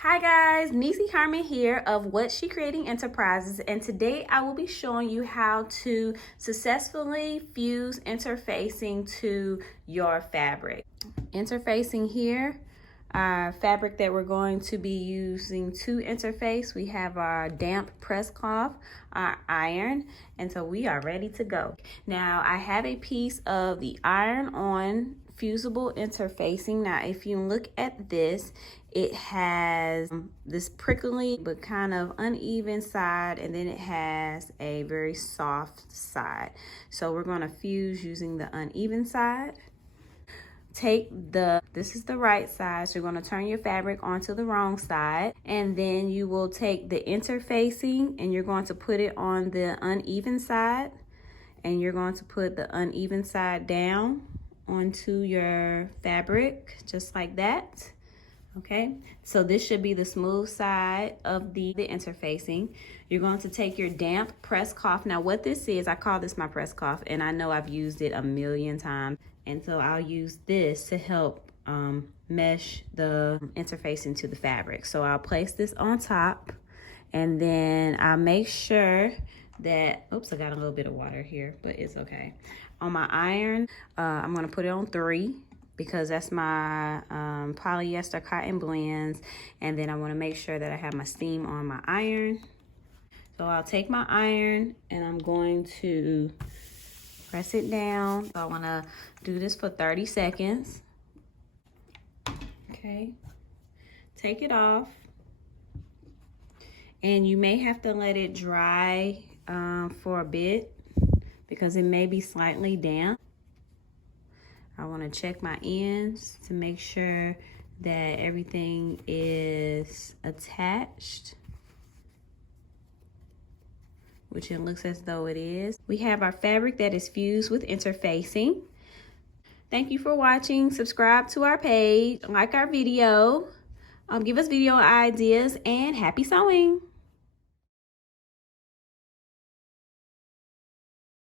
Hi guys, Nisi Carmen here of What She Creating Enterprises, and today I will be showing you how to successfully fuse interfacing to your fabric. Interfacing here, our fabric that we're going to be using to interface, we have our damp press cloth, our iron, and so we are ready to go. Now I have a piece of the iron on fusible interfacing. Now if you look at this, it has this prickly but kind of uneven side, and then it has a very soft side. So we're going to fuse using the uneven side. This is the right side, so you're going to turn your fabric onto the wrong side, and then you will take the interfacing and you're going to put it on the uneven side, and you're going to put the uneven side down onto your fabric just like that. Okay, so this should be the smooth side of the interfacing. You're going to take your damp press cloth. Now what this is, I call this my press cloth, and I know I've used it a million times, and so I'll use this to help mesh the interfacing to the fabric. So I'll place this on top, and then I'll make sure that, oops, I got a little bit of water here, but it's okay. On my iron, I'm gonna put it on 3, because that's my polyester cotton blends, and then I want to make sure that I have my steam on my iron. So I'll take my iron and I'm going to press it down. So I want to do this for 30 seconds. Okay, take it off, and you may have to let it dry for a bit because it may be slightly damp. I want to check my ends to make sure that everything is attached, which it looks as though it is. We have our fabric that is fused with interfacing. Thank you for watching. Subscribe to our page, like our video, give us video ideas, and happy sewing.